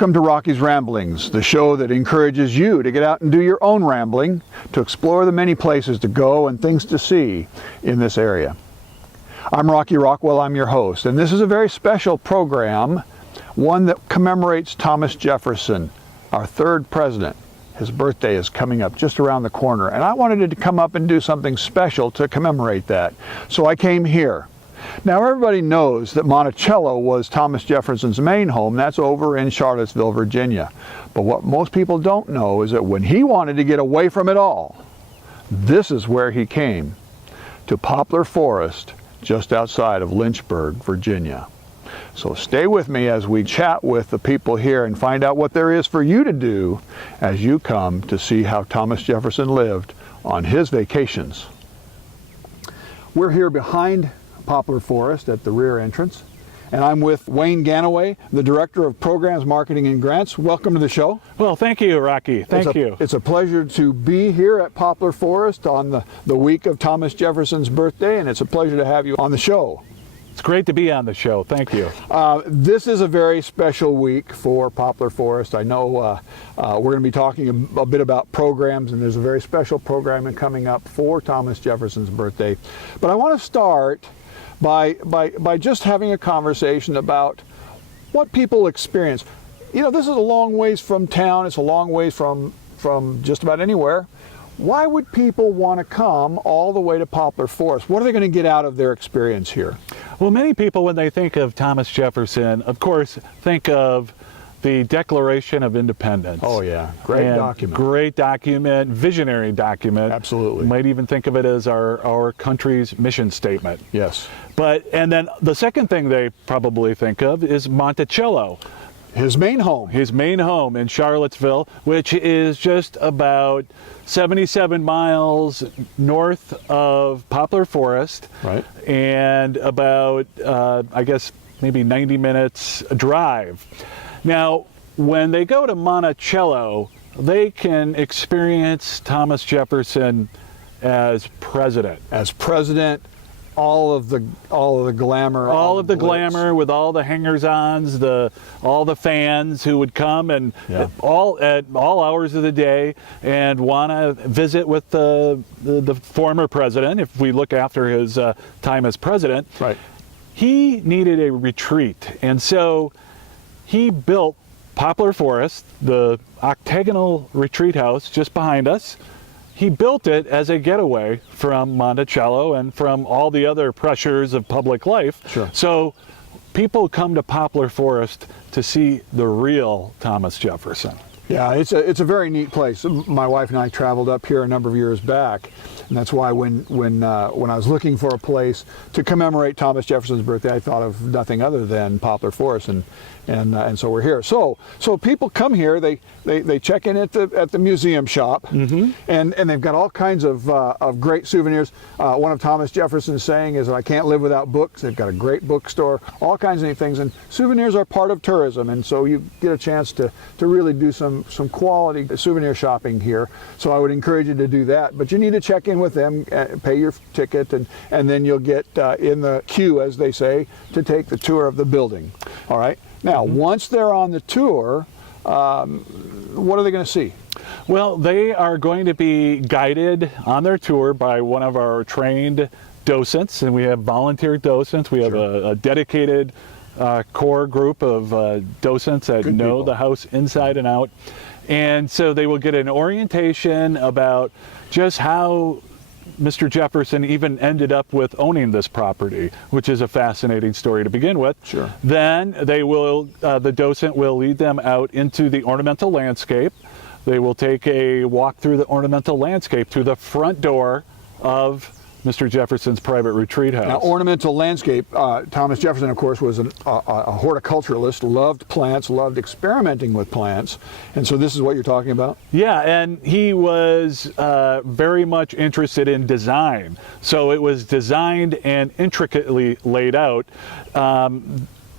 Welcome to Rocky's Ramblings, the show that encourages you to get out and do your own rambling, to explore the many places to go and things to see in this area. I'm Rocky Rockwell, I'm your host, and this is a very special program, one that commemorates Thomas Jefferson, our third president. His birthday is coming up just around the corner, and I wanted to come up and do something special to commemorate that. So I came here. Now everybody knows that Monticello was Thomas Jefferson's main home. That's over in Charlottesville, Virginia. But what most people don't know is that when he wanted to get away from it all, this is where he came, to Poplar Forest, just outside of Lynchburg, Virginia. So stay with me as we chat with the people here and find out what there is for you to do as you come to see how Thomas Jefferson lived on his vacations. We're here behind Poplar Forest at the rear entrance, and I'm with Wayne Ganaway, the Director of Programs, Marketing, and Grants. Welcome to the show. Well, thank you, Rocky. Thank you. It's a pleasure to be here at Poplar Forest on the week of Thomas Jefferson's birthday, and it's a pleasure to have you on the show. It's great to be on the show. Thank you. This is a very special week for Poplar Forest. I know we're going to be talking a bit about programs, and there's a very special program coming up for Thomas Jefferson's birthday. But I want to start by just having a conversation about what people experience. You know, this is a long ways from town. It's a long ways from just about anywhere. Why would people want to come all the way to Poplar Forest? What are they going to get out of their experience here? Well, many people, when they think of Thomas Jefferson, of course, think of the Declaration of Independence. Oh yeah, great document. Great document, visionary document. Absolutely. You might even think of it as our country's mission statement. Yes. And then the second thing they probably think of is Monticello. His main home. His main home in Charlottesville, which is just about 77 miles north of Poplar Forest. Right. And about, I guess, maybe 90 minutes drive. Now, when they go to Monticello, they can experience Thomas Jefferson as president. As president, all of the glamour. All of the glamour with all the hangers-ons, all the fans who would come and at all hours of the day and want to visit with the former president. If we look after his time as president, right. He needed a retreat, and so he built Poplar Forest, the octagonal retreat house just behind us. He built it as a getaway from Monticello and from all the other pressures of public life. Sure. So people come to Poplar Forest to see the real Thomas Jefferson. Yeah, it's a very neat place. My wife and I traveled up here a number of years back, and that's why when I was looking for a place to commemorate Thomas Jefferson's birthday, I thought of nothing other than Poplar Forest, and so we're here. So people come here, they check in at the museum shop, mm-hmm. and they've got all kinds of great souvenirs. One of Thomas Jefferson's saying is that I can't live without books. They've got a great bookstore, all kinds of neat things, and souvenirs are part of tourism, and so you get a chance to really do some quality souvenir shopping here. So I would encourage you to do that, but you need to check in with them, pay your ticket, and then you'll get in the queue, as they say, to take the tour of the building. All right. Now, mm-hmm. Once they're on the tour, what are they going to see? Well, they are going to be guided on their tour by one of our trained docents, and we have volunteer docents. We have a dedicated core group of docents that know the house inside and out. And so they will get an orientation about just how Mr. Jefferson even ended up with owning this property, which is a fascinating story to begin with. Sure. Then they will, the docent will lead them out into the ornamental landscape. They will take a walk through the ornamental landscape to the front door of Mr. Jefferson's private retreat house. Now, ornamental landscape, Thomas Jefferson, of course, was a horticulturalist, loved plants, loved experimenting with plants, and so this is what you're talking about? Yeah, and he was very much interested in design. So it was designed and intricately laid out. A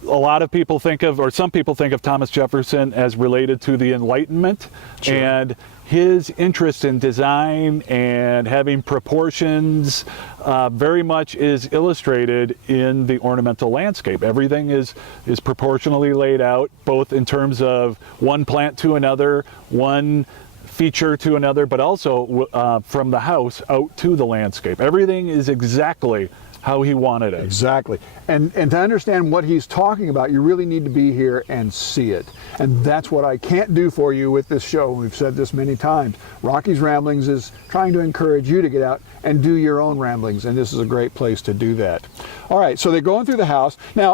lot of people think of, or some people think of Thomas Jefferson as related to the Enlightenment. Sure. And his interest in design and having proportions very much is illustrated in the ornamental landscape. Everything is proportionally laid out, both in terms of one plant to another, one feature to another, but also from the house out to the landscape. Everything is exactly how he wanted it. Exactly. And to understand what he's talking about, you really need to be here and see it. And that's what I can't do for you with this show. We've said this many times. Rocky's Ramblings is trying to encourage you to get out and do your own ramblings, and this is a great place to do that. All right, so they're going through the house. Now,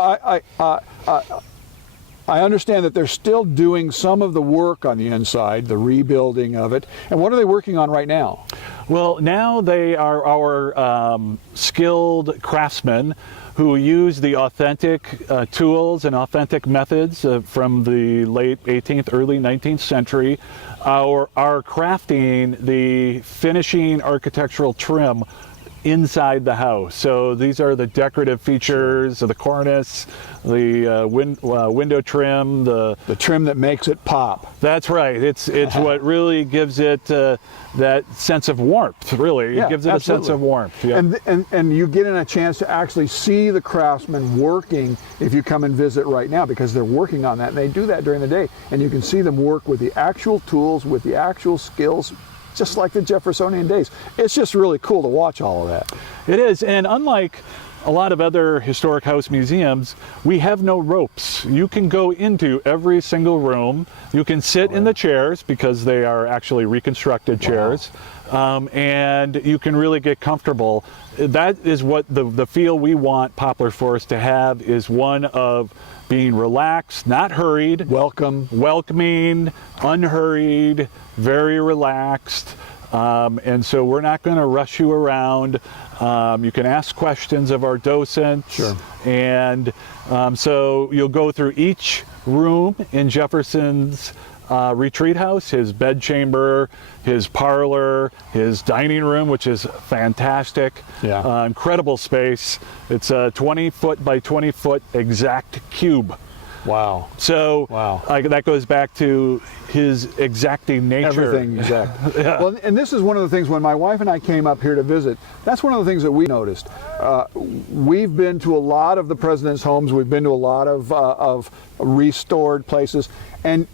I understand that they're still doing some of the work on the inside, the rebuilding of it. And what are they working on right now? Well, now they are our skilled craftsmen who use the authentic tools and authentic methods from the late 18th, early 19th century, are crafting the finishing architectural trim inside the house. So these are the decorative features of the cornice, the window trim, the trim that makes it pop. That's right. It's what really gives it that sense of warmth. Really, yeah, it gives it absolutely. a sense of warmth. Yep. And you get in a chance to actually see the craftsmen working if you come and visit right now, because they're working on that, and they do that during the day, and you can see them work with the actual tools, with the actual skills, just like the Jeffersonian days. It's just really cool to watch all of that. It is, and unlike a lot of other historic house museums, we have no ropes. You can go into every single room. You can sit in the chairs because they are actually reconstructed chairs, and you can really get comfortable. That is what the feel we want Poplar Forest to have, is one of being relaxed, not hurried, welcoming, unhurried, very relaxed. And so we're not going to rush you around. You can ask questions of our docents. Sure. And so you'll go through each room in Jefferson's retreat house, his bed chamber, his parlor, his dining room, which is fantastic. Yeah. Incredible space. It's a 20 foot by 20 foot exact cube. Wow. So that goes back to his exacting nature. Everything exact. Yeah. Well, and this is one of the things, when my wife and I came up here to visit, that's one of the things that we noticed. We've been to a lot of the president's homes. We've been to a lot of restored places, and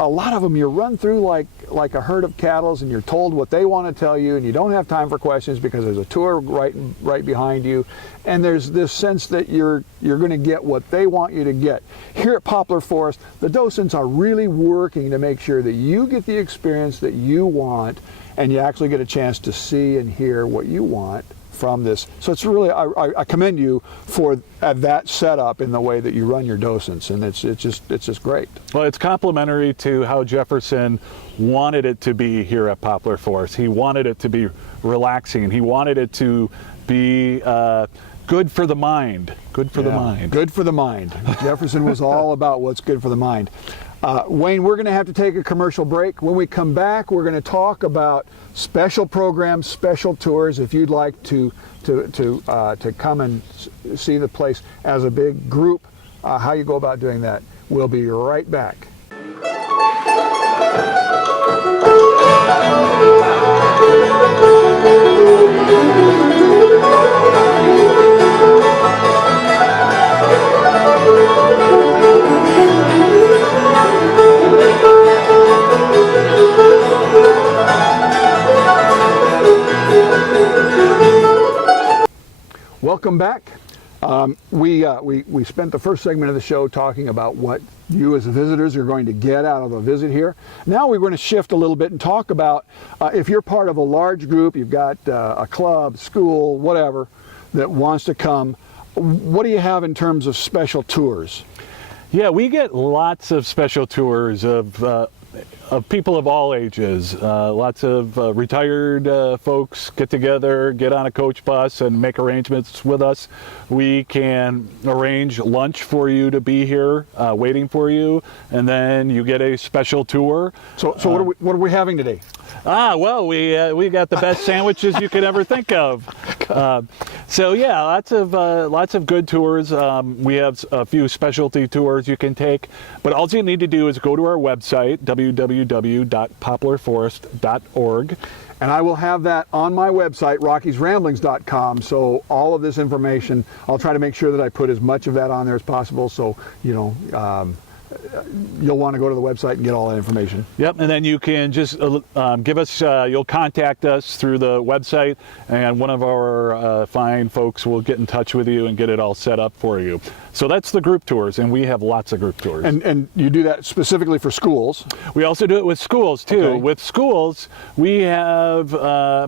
a lot of them you run through like a herd of cattle, and you're told what they want to tell you, and you don't have time for questions because there's a tour right behind you, and there's this sense that you're going to get what they want you to get. Here at Poplar Forest, the docents are really working to make sure that you get the experience that you want, and you actually get a chance to see and hear what you want from this. So it's really, I commend you for that setup in the way that you run your docents, and it's just great. Well, it's complementary to how Jefferson wanted it to be here at Poplar Forest. He wanted it to be relaxing. He wanted it to be good for the mind. Good for the mind. Good for the mind. Jefferson was all about what's good for the mind. Wayne, we're going to have to take a commercial break. When we come back, we're going to talk about special programs, special tours. If you'd like to come and see the place as a big group, how you go about doing that. We'll be right back. Welcome back. We spent the first segment of the show talking about what you as visitors are going to get out of a visit here. Now we're going to shift a little bit and talk about if you're part of a large group, you've got a club, school, whatever, that wants to come, what do you have in terms of special tours? Yeah, we get lots of special tours of people of all ages. Lots of retired folks get together, get on a coach bus and make arrangements with us. We can arrange lunch for you to be here waiting for you, and then you get a special tour. So what are we having today? Well, we got the best sandwiches you could ever think of. So yeah, lots of good tours. We have a few specialty tours you can take, but all you need to do is go to our website, www.jeffersons.com, www.poplarforest.org. And I will have that on my website, rockysramblings.com. So all of this information, I'll try to make sure that I put as much of that on there as possible. So, you'll want to go to the website and get all that information. Yep, and then you can just give us, you'll contact us through the website, and one of our fine folks will get in touch with you and get it all set up for you. So that's the group tours, and we have lots of group tours. And you do that specifically for schools? We also do it with schools, too. Okay. With schools, we have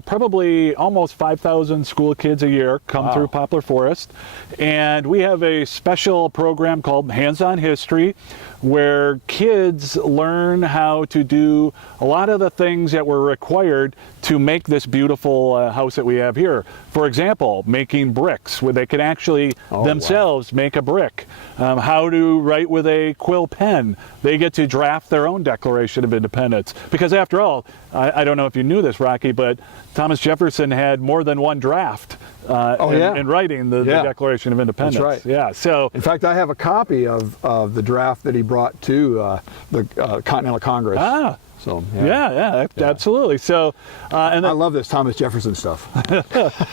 probably almost 5,000 school kids a year come through Poplar Forest, and we have a special program called Hands-on History, where kids learn how to do a lot of the things that were required to make this beautiful house that we have here. For example, making bricks, where they can actually themselves make a brick. How to write with a quill pen. They get to draft their own Declaration of Independence. Because after all, I don't know if you knew this, Rocky, but Thomas Jefferson had more than one draft in writing the Declaration of Independence. That's right. Yeah. So, in fact, I have a copy of the draft that he brought to the Continental Congress. So absolutely. So, and then, I love this Thomas Jefferson stuff. and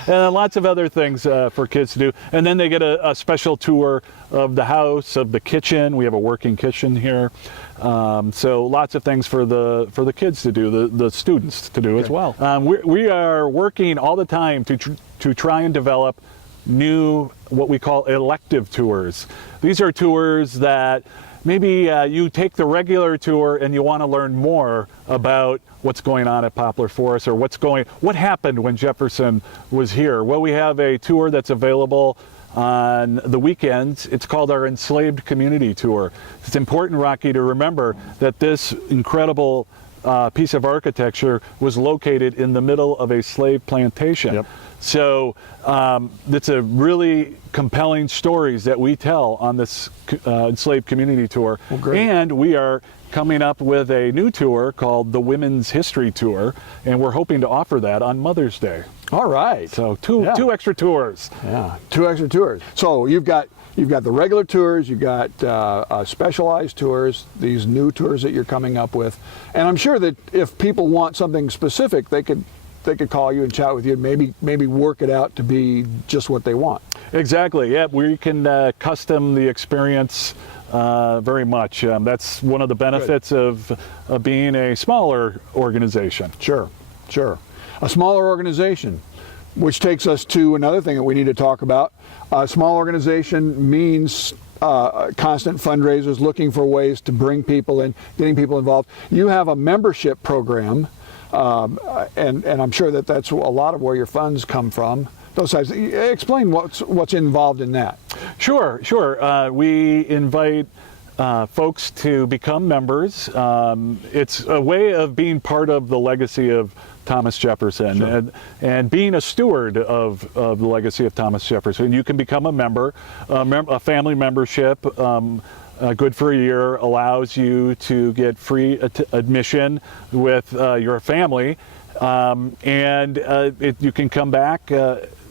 then lots of other things for kids to do. And then they get a special tour of the house, of the kitchen. We have a working kitchen here. So lots of things for the kids to do, the students to do as well. We are working all the time to try and develop new, what we call elective tours. These are tours that maybe you take the regular tour and you want to learn more about what's going on at Poplar Forest, or what happened when Jefferson was here. Well, we have a tour that's available on the weekends. It's called our Enslaved Community Tour. It's important, Rocky, to remember that this incredible piece of architecture was located in the middle of a slave plantation. Yep. So it's a really compelling stories that we tell on this Enslaved Community Tour. Well, great. And we are coming up with a new tour called the Women's History Tour, and we're hoping to offer that on Mother's Day. All right. So two extra tours. Yeah, 2 extra tours. So you've got the regular tours, you've got specialized tours, these new tours that you're coming up with, and I'm sure that if people want something specific, they could call you and chat with you and maybe work it out to be just what they want. Exactly. Yeah, we can custom the experience very much. That's one of the benefits of being a smaller organization. Sure. A smaller organization, which takes us to another thing that we need to talk about. A small organization means constant fundraisers, looking for ways to bring people in, getting people involved. You have a membership program, and I'm sure that that's a lot of where your funds come from. Those sides. Explain what's involved in that. Sure. We invite folks to become members. It's a way of being part of the legacy of Thomas Jefferson, and being a steward of the legacy of Thomas Jefferson. You can become a member. A family membership, good for a year, allows you to get free admission with your family, and you can come back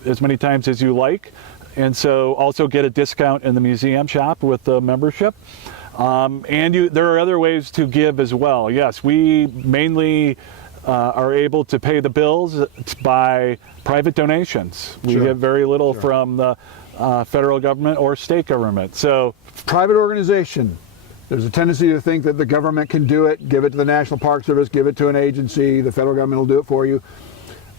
as many times as you like, and so also get a discount in the museum shop with the membership. And there are other ways to give as well. Yes, we mainly are able to pay the bills by private donations. We get very little from the federal government or state government. So, private organization. There's a tendency to think that the government can do it, give it to the National Park Service, give it to an agency, the federal government will do it for you.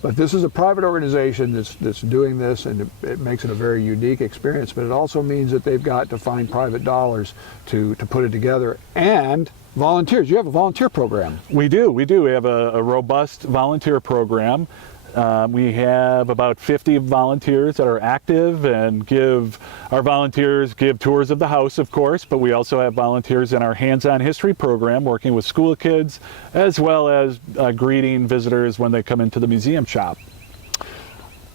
But this is a private organization that's doing this, and it makes it a very unique experience. But it also means that they've got to find private dollars to put it together, and volunteers. You have a volunteer program. We do. We have a robust volunteer program. We have about 50 volunteers that are active, and our volunteers give tours of the house, of course, but we also have volunteers in our hands-on history program working with school kids, as well as greeting visitors when they come into the museum shop.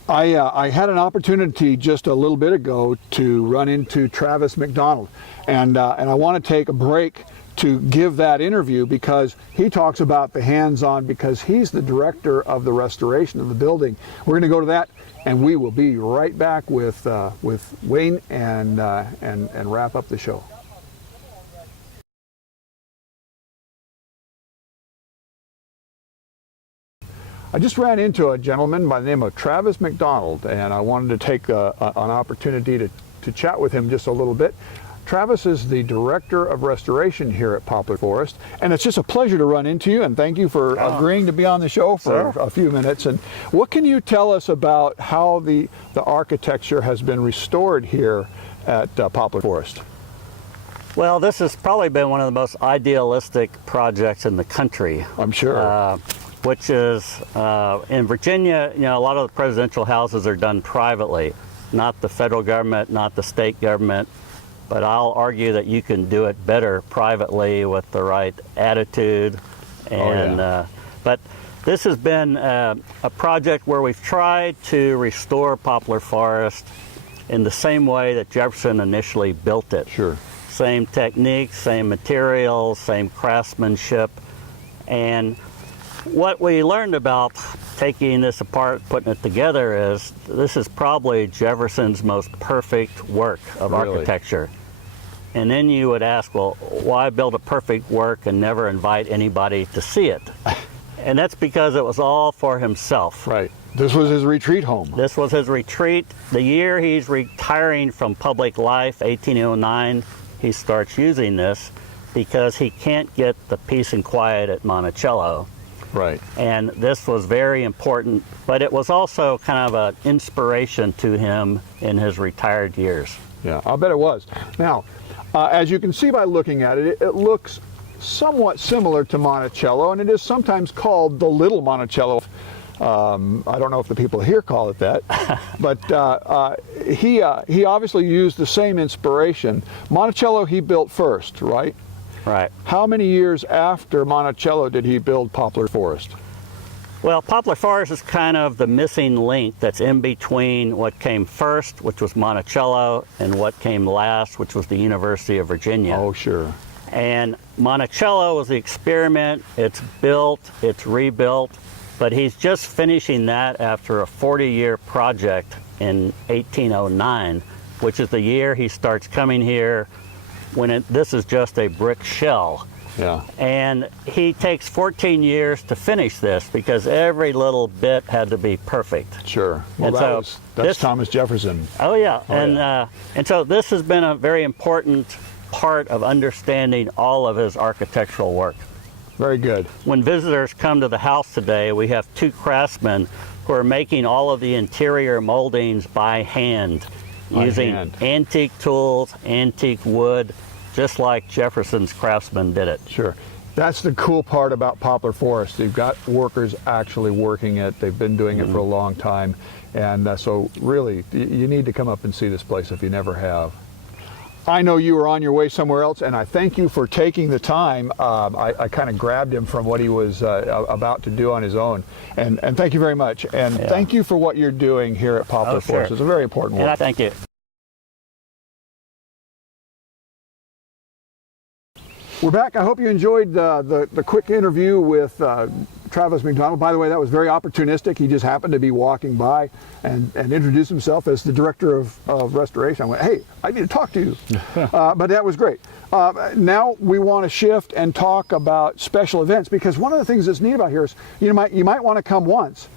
I had an opportunity just a little bit ago to run into Travis McDonald, and I want to take a break to give that interview because he talks about the hands-on, because he's the director of the restoration of the building. We're going to go to that, and we will be right back with Wayne and wrap up the show. I just ran into a gentleman by the name of Travis McDonald, and I wanted to take an opportunity to chat with him just a little bit. Travis is the Director of Restoration here at Poplar Forest, and it's just a pleasure to run into you, and thank you for agreeing to be on the show for a few minutes. And what can you tell us about how the architecture has been restored here at Poplar Forest? Well, this has probably been one of the most idealistic projects in the country. I'm sure. Which is, in Virginia, you know, a lot of the presidential houses are done privately, not the federal government, not the state government. But I'll argue that you can do it better privately with the right attitude. And but this has been a project where we've tried to restore Poplar Forest in the same way that Jefferson initially built it. Sure. Same techniques, same materials, same craftsmanship. And what we learned about taking this apart, putting it together, is this is probably Jefferson's most perfect work of architecture. And then you would ask, well, why build a perfect work and never invite anybody to see it? And that's because it was all for himself. Right. This was his retreat home. This was his retreat. The year he's retiring from public life, 1809, he starts using this because he can't get the peace and quiet at Monticello. Right. And this was very important, but it was also kind of an inspiration to him in his retired years. Yeah, I'll bet it was. Now, as you can see by looking at it, it looks somewhat similar to Monticello, and it is sometimes called the Little Monticello. I don't know if the people here call it that, but he obviously used the same inspiration. Monticello he built first, right? Right. How many years after Monticello did he build Poplar Forest? Well, Poplar Forest is kind of the missing link that's in between what came first, which was Monticello, and what came last, which was the University of Virginia. Oh, sure. And Monticello was the experiment. It's built, it's rebuilt, but he's just finishing that after a 40-year project in 1809, which is the year he starts coming here when this is just a brick shell. Yeah. And he takes 14 years to finish this because every little bit had to be perfect. Sure. Well, that's Thomas Jefferson. Oh yeah. And so this has been a very important part of understanding all of his architectural work. Very good. When visitors come to the house today, we have two craftsmen who are making all of the interior moldings by hand, using antique tools, antique wood, just like Jefferson's craftsmen did it. Sure. That's the cool part about Poplar Forest. You've got workers actually working it. They've been doing it for a long time. And so really, you need to come up and see this place if you never have. I know you were on your way somewhere else, and I thank you for taking the time. I kind of grabbed him from what he was about to do on his own. And thank you very much. And thank you for what you're doing here at Poplar Forest. It's a very important work. And I thank you. We're back. I hope you enjoyed the quick interview with Travis McDonald. By the way, that was very opportunistic. He just happened to be walking by and introduced himself as the Director of Restoration. I went, hey, I need to talk to you. But that was great. Now we want to shift and talk about special events, because one of the things that's neat about here is you might want to come once,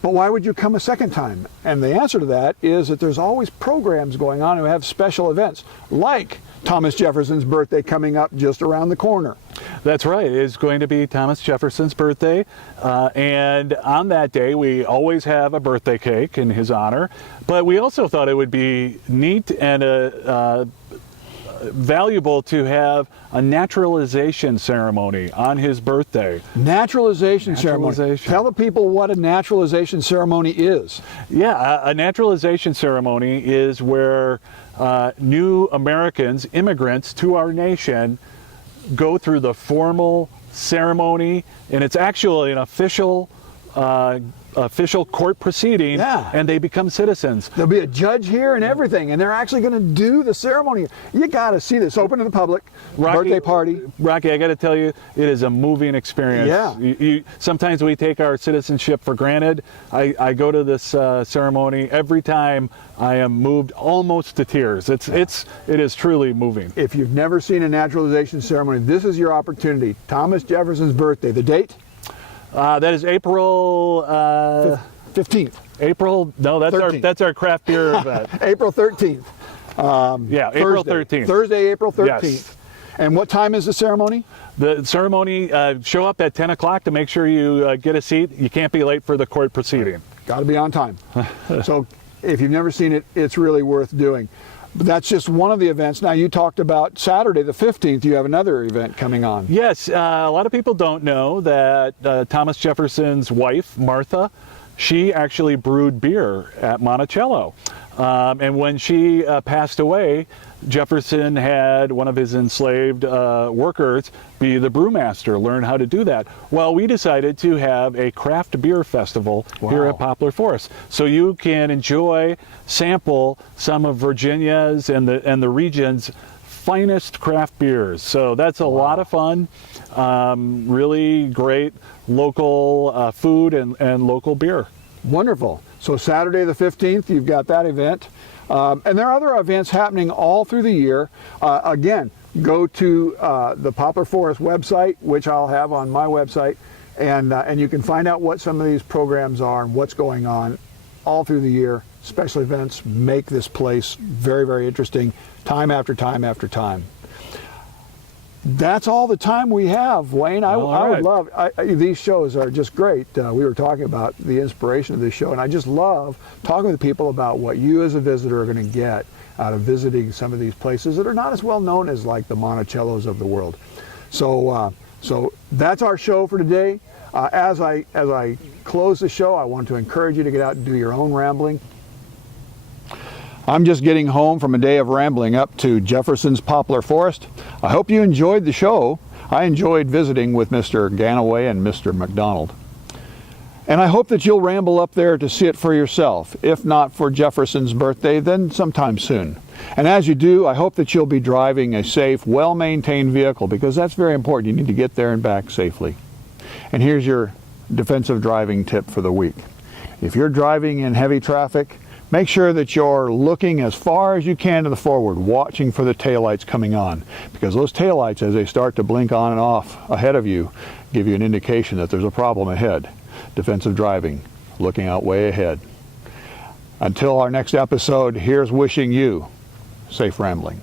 but why would you come a second time? And the answer to that is that there's always programs going on who have special events, like Thomas Jefferson's birthday coming up just around the corner. That's right. It's going to be Thomas Jefferson's birthday, and on that day we always have a birthday cake in his honor, but we also thought it would be neat and valuable to have a naturalization ceremony on his birthday. Naturalization ceremony. Tell the people what a naturalization ceremony is. Yeah, a naturalization ceremony is where new Americans, immigrants to our nation, go through the formal ceremony, and it's actually an official court proceeding, and they become citizens. There'll be a judge here and everything, and they're actually going to do the ceremony. You got to see this. Open to the public. Birthday party. Rocky, I got to tell you, it is a moving experience. Yeah. Sometimes we take our citizenship for granted. I go to this ceremony every time. I am moved almost to tears. It is truly moving. If you've never seen a naturalization ceremony, this is your opportunity. Thomas Jefferson's birthday. The date? That is April 15th. April. No, that's 13th. that's our craft beer event. April 13th. Yeah, April Thursday. 13th. Thursday, April 13th. Yes. And what time is the ceremony? The ceremony, show up at 10 o'clock to make sure you get a seat. You can't be late for the court proceeding. Got to be on time. So if you've never seen it, it's really worth doing. But that's just one of the events. Now, you talked about Saturday the 15th. You have another event coming on. Yes, a lot of people don't know that Thomas Jefferson's wife, Martha, she actually brewed beer at Monticello. And when she passed away, Jefferson had one of his enslaved workers be the brewmaster, learn how to do that. Well, we decided to have a craft beer festival here at Poplar Forest, so you can enjoy, sample some of Virginia's and the region's finest craft beers. So that's a lot of fun. Really great local food and local beer. Wonderful. So Saturday the 15th, you've got that event. And there are other events happening all through the year. Again, go to the Poplar Forest website, which I'll have on my website, and you can find out what some of these programs are and what's going on all through the year. Special events make this place very, very interesting, time after time after time. That's all the time we have, Wayne. I would love, these shows are just great. We were talking about the inspiration of this show, and I just love talking with people about what you as a visitor are going to get out of visiting some of these places that are not as well known as like the Monticellos of the world. So, so that's our show for today. As I close the show, I want to encourage you to get out and do your own rambling. I'm just getting home from a day of rambling up to Jefferson's Poplar Forest. I hope you enjoyed the show. I enjoyed visiting with Mr. Ganaway and Mr. McDonald. And I hope that you'll ramble up there to see it for yourself. If not for Jefferson's birthday, then sometime soon. And as you do, I hope that you'll be driving a safe, well-maintained vehicle, because that's very important. You need to get there and back safely. And here's your defensive driving tip for the week. If you're driving in heavy traffic, make sure that you're looking as far as you can to the forward, watching for the taillights coming on, because those taillights, as they start to blink on and off ahead of you, give you an indication that there's a problem ahead. Defensive driving, looking out way ahead. Until our next episode, here's wishing you safe rambling.